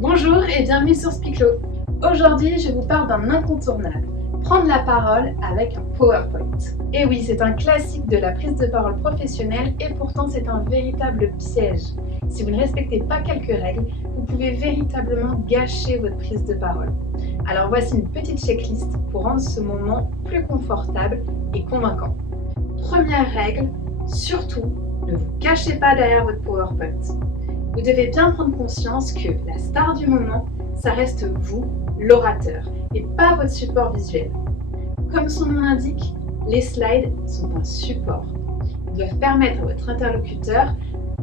Bonjour et bienvenue sur Spiclo. Aujourd'hui, je vous parle d'un incontournable, prendre la parole avec un PowerPoint. Et oui, c'est un classique de la prise de parole professionnelle et pourtant c'est un véritable piège. Si vous ne respectez pas quelques règles, vous pouvez véritablement gâcher votre prise de parole. Alors voici une petite checklist pour rendre ce moment plus confortable et convaincant. Première règle, surtout, ne vous cachez pas derrière votre PowerPoint. Vous devez bien prendre conscience que la star du moment, ça reste vous, l'orateur, et pas votre support visuel. Comme son nom l'indique, les slides sont un support. Ils doivent permettre à votre interlocuteur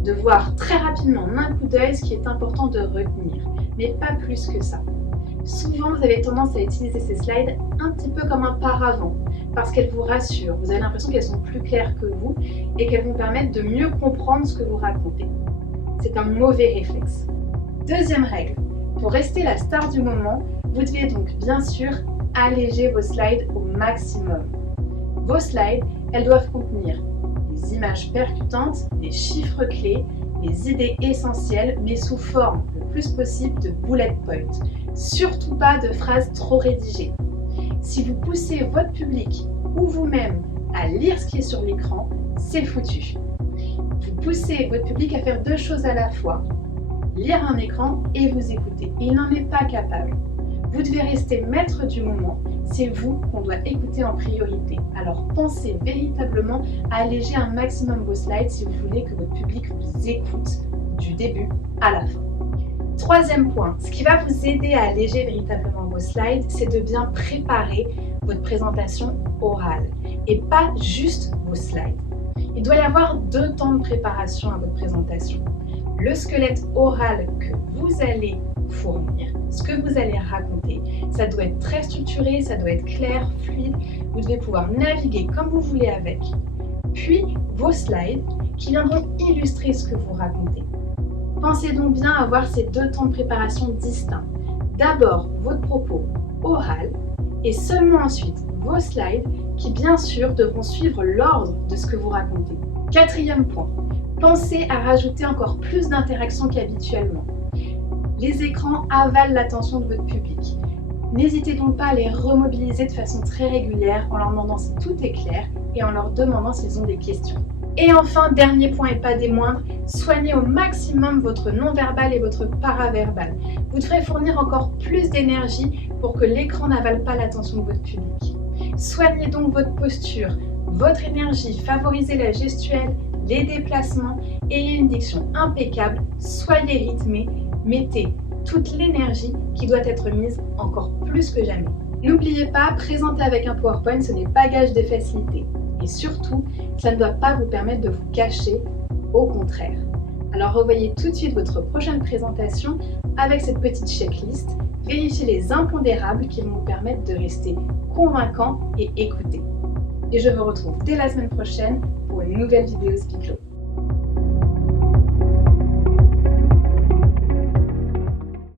de voir très rapidement d'un coup d'œil ce qui est important de retenir, mais pas plus que ça. Souvent, vous avez tendance à utiliser ces slides un petit peu comme un paravent, parce qu'elles vous rassurent, vous avez l'impression qu'elles sont plus claires que vous et qu'elles vont permettre de mieux comprendre ce que vous racontez. C'est un mauvais réflexe. Deuxième règle, pour rester la star du moment, vous devez donc bien sûr alléger vos slides au maximum. Vos slides, elles doivent contenir des images percutantes, des chiffres clés, des idées essentielles, mais sous forme le plus possible de bullet points. Surtout pas de phrases trop rédigées. Si vous poussez votre public ou vous-même à lire ce qui est sur l'écran, c'est foutu. Vous poussez votre public à faire deux choses à la fois, lire un écran et vous écouter. Il n'en est pas capable. Vous devez rester maître du moment, c'est vous qu'on doit écouter en priorité. Alors pensez véritablement à alléger un maximum vos slides si vous voulez que votre public vous écoute du début à la fin. Troisième point, ce qui va vous aider à alléger véritablement vos slides, c'est de bien préparer votre présentation orale et pas juste vos slides. Il doit y avoir 2 temps de préparation à votre présentation. Le squelette oral que vous allez fournir, ce que vous allez raconter, ça doit être très structuré, ça doit être clair, fluide, vous devez pouvoir naviguer comme vous voulez avec. Puis vos slides qui viendront illustrer ce que vous racontez. Pensez donc bien à avoir ces 2 temps de préparation distincts. D'abord votre propos oral et seulement ensuite vos slides qui bien sûr devront suivre l'ordre de ce que vous racontez. Quatrième point, pensez à rajouter encore plus d'interactions qu'habituellement. Les écrans avalent l'attention de votre public. N'hésitez donc pas à les remobiliser de façon très régulière en leur demandant si tout est clair et en leur demandant s'ils ont des questions. Et enfin, dernier point et pas des moindres, soignez au maximum votre non-verbal et votre paraverbal. Vous devrez fournir encore plus d'énergie pour que l'écran n'avale pas l'attention de votre public. Soignez donc votre posture, votre énergie, favorisez la gestuelle, les déplacements et une diction impeccable. Soyez rythmé, mettez toute l'énergie qui doit être mise encore plus que jamais. N'oubliez pas, présenter avec un PowerPoint, ce n'est pas gage de facilité. Et surtout, ça ne doit pas vous permettre de vous cacher, au contraire. Alors revoyez tout de suite votre prochaine présentation avec cette petite checklist. Vérifiez les impondérables qui vont vous permettre de rester convaincant et écouté. Et je vous retrouve dès la semaine prochaine pour une nouvelle vidéo Spiclo.